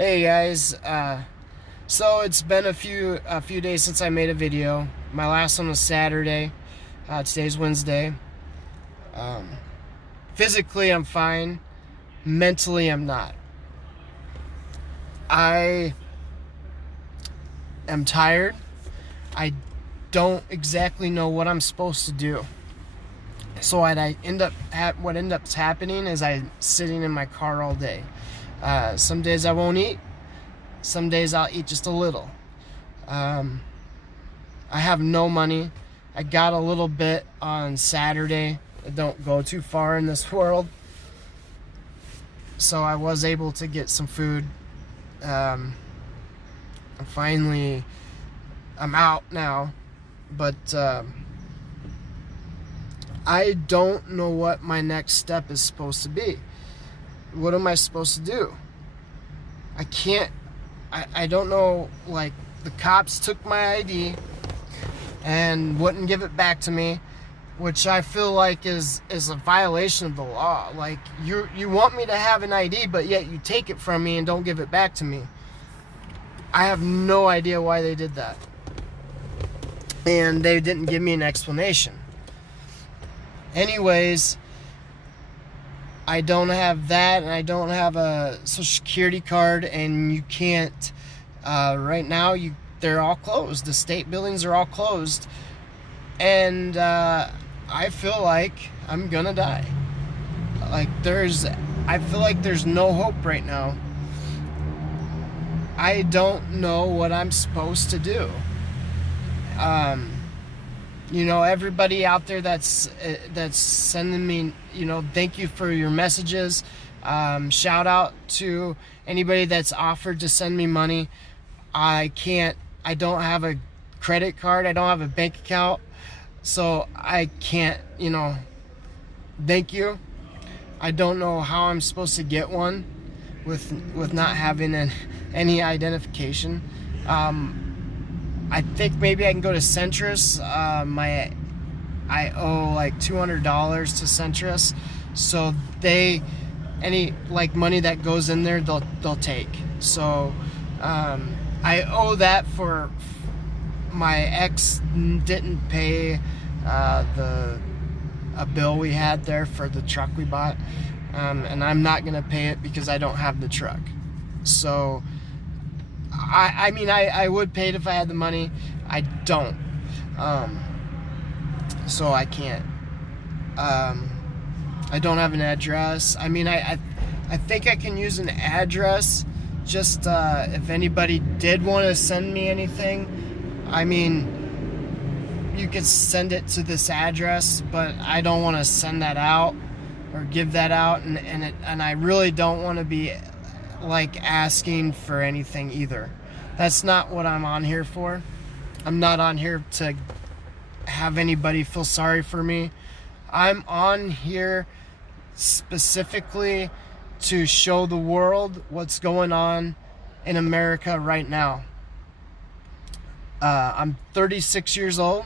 Hey guys, so it's been a few days since I made a video. My last one was Saturday. Today's Wednesday. Um, Physically, I'm fine. Mentally, I'm not. I am tired. I don't exactly know what I'm supposed to do. So what ends up happening is I'm sitting in my car all day. Some days I won't eat. Some days I'll eat just a little. I have no money. I got a little bit on Saturday. I don't go too far in this world. So I was able to get some food. I'm out now. But I don't know what my next step is supposed to be. What am I supposed to do? I don't know, like, the cops took my ID and wouldn't give it back to me, which I feel like is a violation of the law. Like, you want me to have an ID, but yet you take it from me and don't give it back to me. I have no idea why they did that. And they didn't give me an explanation. Anyways, I don't have that, and I don't have a social security card, and you can't, right now, they're all closed. The state buildings are all closed, and I feel like I'm gonna die. I feel like there's no hope right now. I don't know what I'm supposed to do. Everybody out there that's sending me, thank you for your messages. Shout out to anybody that's offered to send me money. I don't have a credit card. I don't have a bank account. So I can't, thank you. I don't know how I'm supposed to get one with not having any identification. I think maybe I can go to Centris. I owe like $200 to Centris, so any money that goes in there, they'll take. So I owe that for my ex didn't pay a bill we had there for the truck we bought, and I'm not gonna pay it because I don't have the truck. So I would pay it if I had the money. I don't. So I can't. I don't have an address. I think I can use an address just if anybody did want to send me anything. You could send it to this address, but I don't want to send that out or give that out, and I really don't want to be asking for anything either. That's not what I'm on here for. I'm not on here to have anybody feel sorry for me. I'm on here specifically to show the world what's going on in America right now. I'm 36 years old.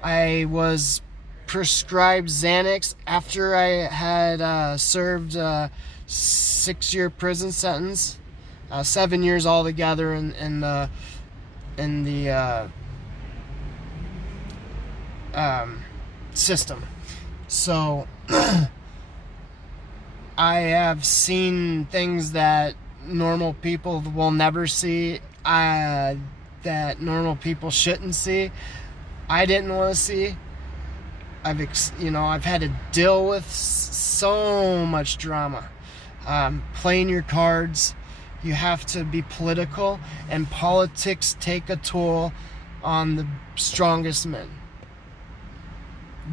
I was prescribed Xanax after I had served a 6-year prison sentence, 7 years altogether in the system. So I have seen things that normal people will never see, that normal people shouldn't see. I didn't want to see. I've had to deal with so much drama. Playing your cards. You have to be political, and politics take a toll on the strongest men.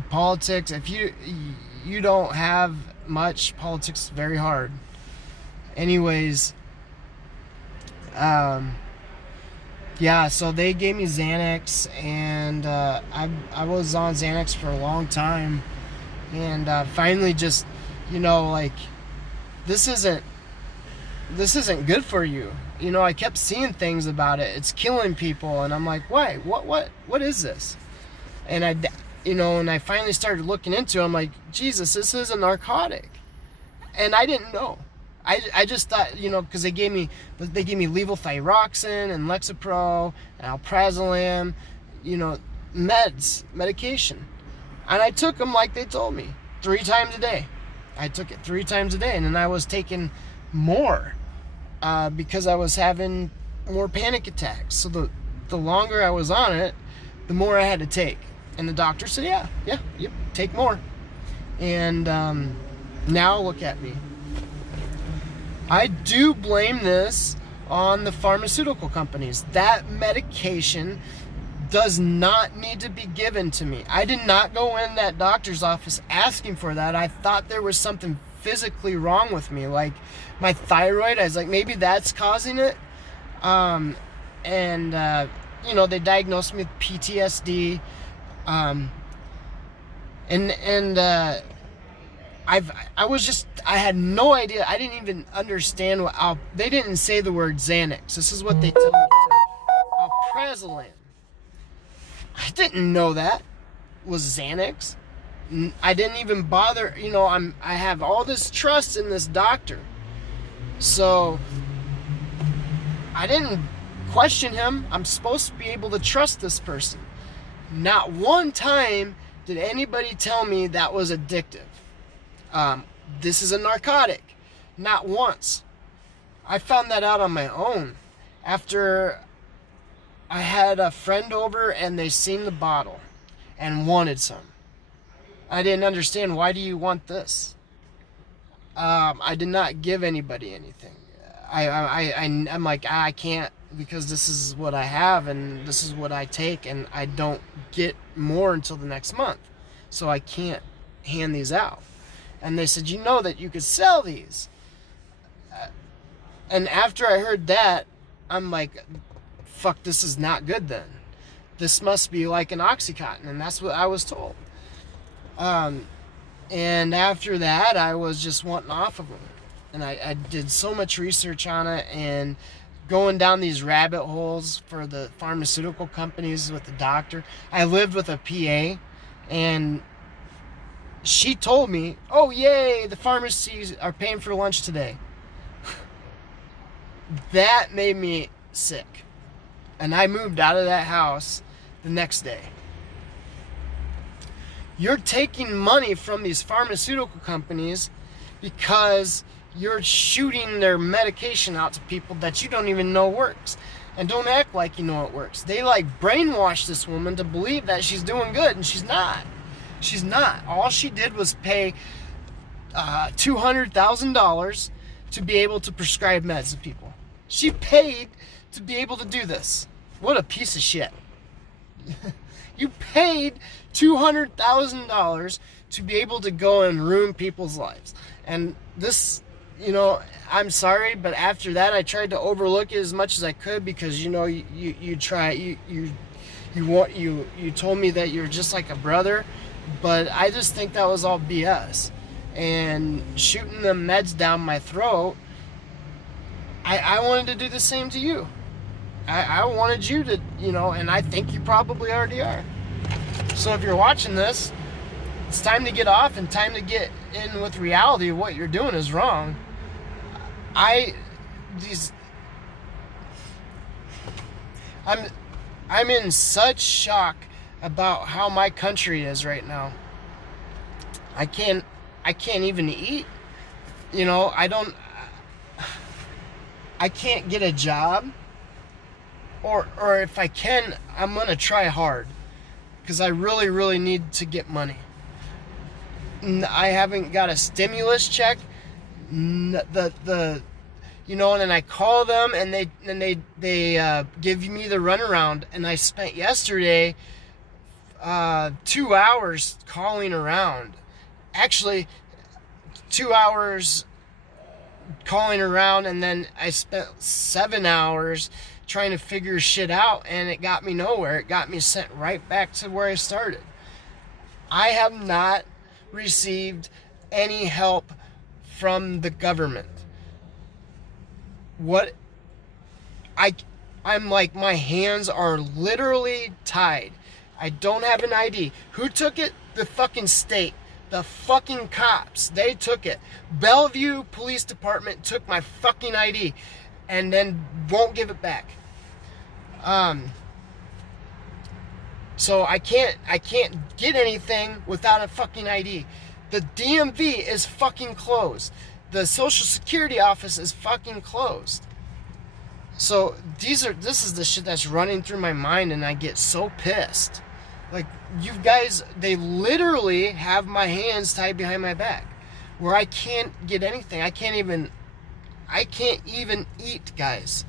Politics, if you don't have much, politics is very hard. Anyways, so they gave me Xanax, and I was on Xanax for a long time, and finally just, this isn't good for you. I kept seeing things about it. It's killing people, and I'm like, why? What is this? And I finally started looking into it. I'm like, Jesus, this is a narcotic. And I didn't know. I just thought, because they gave me levothyroxine and Lexapro and alprazolam, medication. And I took them like they told me, 3 times a day. I took it 3 times a day, and then I was taking more because I was having more panic attacks. So the longer I was on it, the more I had to take. And the doctor said, yep, take more. And now look at me. I do blame this on the pharmaceutical companies. That medication does not need to be given to me. I did not go in that doctor's office asking for that. I thought there was something physically wrong with me, like my thyroid. I was like, maybe that's causing it. They diagnosed me with PTSD. I had no idea. I didn't even understand they didn't say the word Xanax. This is what they told me. Alprazolam. I didn't know that was Xanax. I didn't even bother. I have all this trust in this doctor. So I didn't question him. I'm supposed to be able to trust this person. Not one time did anybody tell me that was addictive. This is a narcotic. Not once. I found that out on my own after I had a friend over and they seen the bottle and wanted some. I didn't understand, why do you want this? I did not give anybody anything. I'm like, I can't, because this is what I have and this is what I take, and I don't get more until the next month. So I can't hand these out. And they said, that you could sell these. And after I heard that, I'm like, fuck, this is not good then. This must be like an Oxycontin, and that's what I was told. And after that, I was just wanting off of them. And I did so much research on it and going down these rabbit holes for the pharmaceutical companies with the doctor. I lived with a PA, and she told me, oh, yay, the pharmacies are paying for lunch today. That made me sick. And I moved out of that house the next day. You're taking money from these pharmaceutical companies because you're shooting their medication out to people that you don't even know works. And don't act like you know it works. They brainwash this woman to believe that she's doing good, and she's not. She's not. All she did was pay $200,000 to be able to prescribe meds to people. She paid to be able to do this. What a piece of shit. You paid $200,000 to be able to go and ruin people's lives. And this, I'm sorry, but after that I tried to overlook it as much as I could, because you told me that you're just like a brother, but I just think that was all BS. And shooting the meds down my throat, I wanted to do the same to you. I wanted you to, and I think you probably already are. So if you're watching this, it's time to get off and time to get in with reality of what you're doing is wrong. I'm in such shock about how my country is right now. I can't even eat. I can't get a job. Or if I can, I'm going to try hard, because I really, really need to get money. I haven't got a stimulus check. And then I call them and they give me the runaround, and I spent yesterday 2 hours calling around. Actually, 2 hours calling around, and then I spent 7 hours trying to figure shit out, and it got me nowhere. It got me sent right back to where I started. I have not received any help from the government. I'm like, my hands are literally tied. I don't have an ID. Who took it? The fucking state. The fucking cops, they took it. Bellevue Police Department took my fucking ID and then won't give it back. So I can't get anything without a fucking ID. The DMV is fucking closed. The Social Security office is fucking closed. So this is the shit that's running through my mind, and I get so pissed. Like, you guys, they literally have my hands tied behind my back, where I can't get anything. I can't even eat, guys.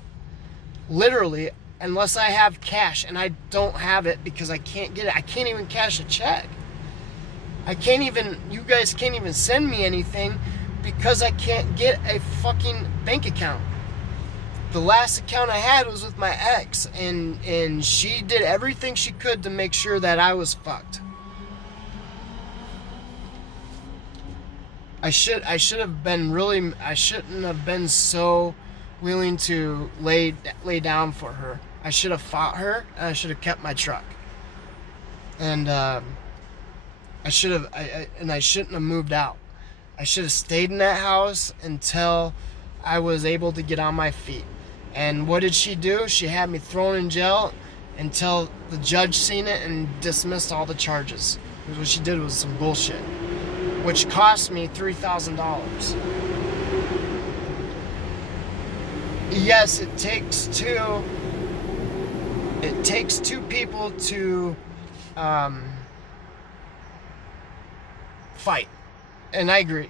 Literally, unless I have cash, and I don't have it because I can't get it. I can't even cash a check. You guys can't even send me anything because I can't get a fucking bank account. The last account I had was with my ex, and she did everything she could to make sure that I was fucked. I shouldn't have been so willing to lay down for her. I should have fought her, and I should have kept my truck. And I shouldn't have moved out. I should have stayed in that house until I was able to get on my feet. And what did she do? She had me thrown in jail until the judge seen it and dismissed all the charges. Because what she did was some bullshit, which cost me $3,000. Yes, it takes two people to fight, and I agree.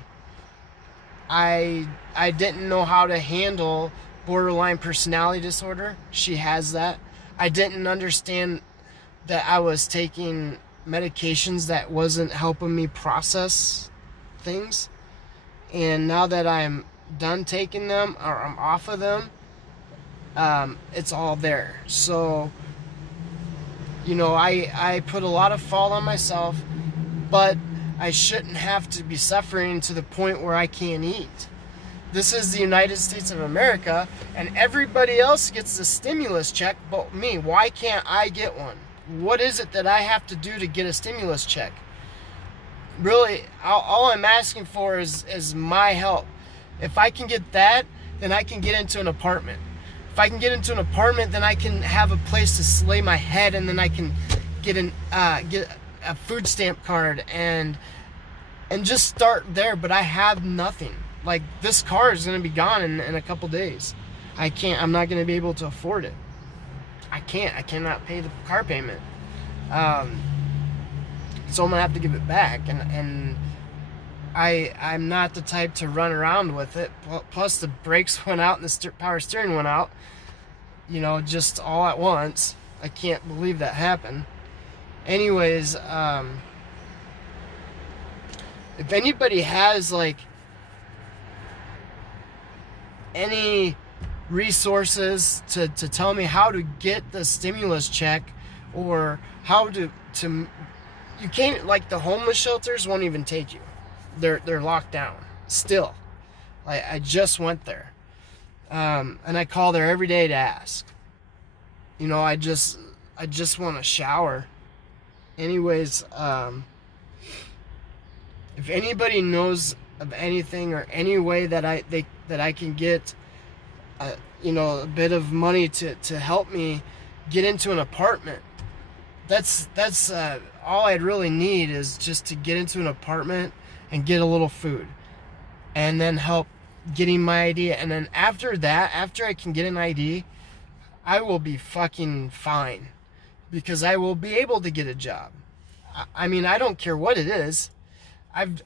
I didn't know how to handle borderline personality disorder. She has that. I didn't understand that I was taking medications that wasn't helping me process things. And now that I'm done taking them, or I'm off of them, it's all there. So, I put a lot of fault on myself, but I shouldn't have to be suffering to the point where I can't eat. This is the United States of America, and everybody else gets the stimulus check but me. Why can't I get one? What is it that I have to do to get a stimulus check? Really, all I'm asking for is my help. If I can get that, then I can get into an apartment. If I can get into an apartment, then I can have a place to lay my head, and then I can get a food stamp card and just start there. But I have nothing. Like, this car is going to be gone in a couple days. I'm not going to be able to afford it. I cannot pay the car payment. So I'm going to have to give it back. And I'm not the type to run around with it. Plus the brakes went out and the power steering went out. Just all at once. I can't believe that happened. Anyways, if anybody has, like, any resources to tell me how to get the stimulus check, or how to you can't, like, the homeless shelters won't even take you. They're locked down still. I just went there, and I call there every day to ask. I just want to shower. Anyways, if anybody knows of anything or any way that I can get a bit of money to help me get into an apartment, that's all I'd really need, is just to get into an apartment and get a little food, and then help getting my ID. And then after I can get an ID, I will be fucking fine, because I will be able to get a job. I mean, I don't care what it is. I've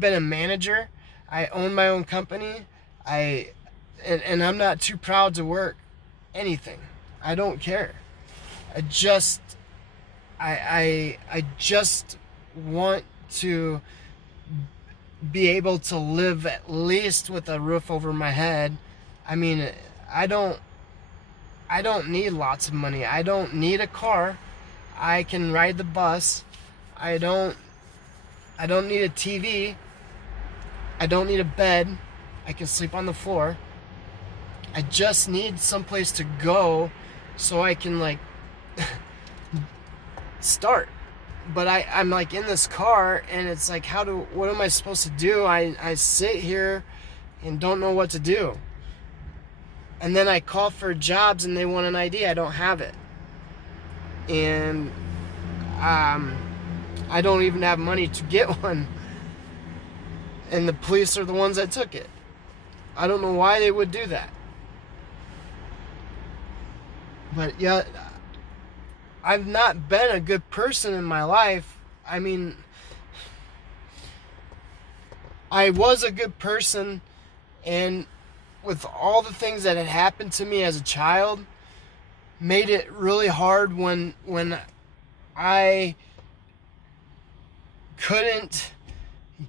been a manager. I own my own company. And I'm not too proud to work anything. I don't care. I just want to be able to live at least with a roof over my head. I mean, I don't need lots of money. I don't need a car. I can ride the bus. I don't need a TV. I don't need a bed. I can sleep on the floor. I just need someplace to go so I can, like, start. but I'm like in this car, and it's like, what am I supposed to do? I sit here and don't know what to do. And then I call for jobs and they want an ID. I don't have it. And I don't even have money to get one. And the police are the ones that took it. I don't know why they would do that. But yeah, I've not been a good person in my life. I mean, I was a good person, and with all the things that had happened to me as a child, made it really hard when I couldn't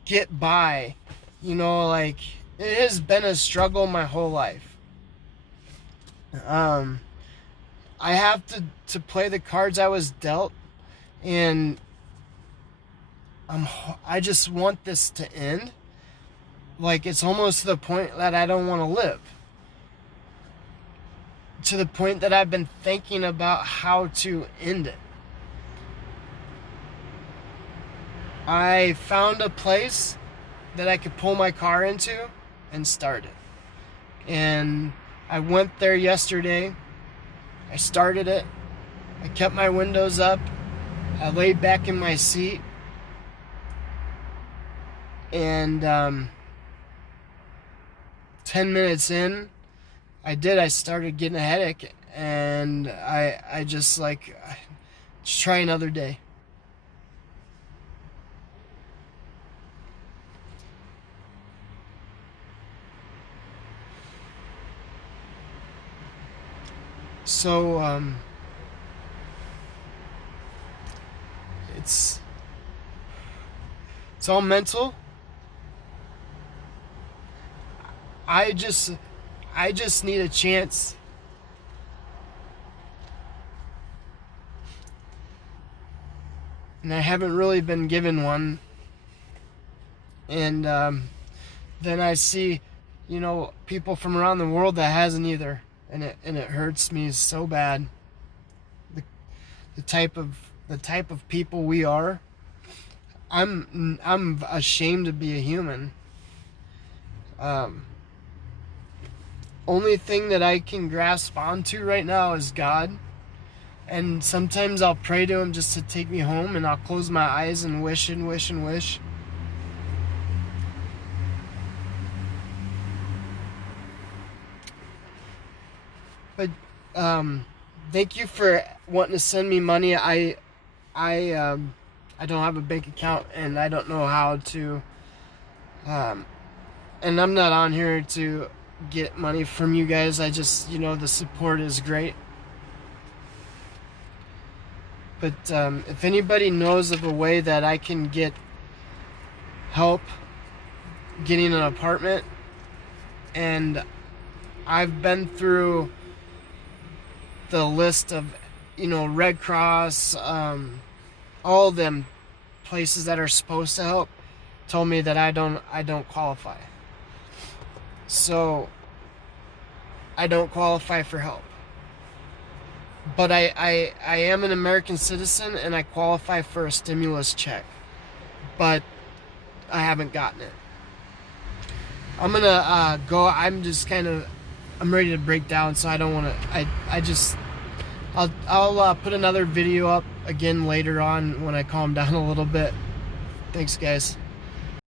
get by. You know, like, it has been a struggle my whole life. I have to play the cards I was dealt, and I just want this to end. Like, it's almost to the point that I don't want to live. To the point that I've been thinking about how to end it. I found a place that I could pull my car into and start it. And I went there yesterday. I started it. I kept my windows up. I laid back in my seat. And 10 minutes in, I started getting a headache. And I just try another day. So, it's all mental. I just need a chance. And I haven't really been given one. And then I see, people from around the world that hasn't either. And it hurts me so bad. The type of people we are. I'm ashamed to be a human. Only thing that I can grasp onto right now is God. And sometimes I'll pray to him just to take me home, and I'll close my eyes and wish and wish and wish. But thank you for wanting to send me money. I don't have a bank account, and I don't know how to. And I'm not on here to get money from you guys. I just, the support is great. But if anybody knows of a way that I can get help getting an apartment, and I've been through the list of, Red Cross, all them places that are supposed to help, told me that I don't qualify. So I don't qualify for help. But I am an American citizen, and I qualify for a stimulus check. But I haven't gotten it. I'm gonna go. I'm ready to break down, so I don't want to. I'll put another video up again later on when I calm down a little bit. Thanks, guys.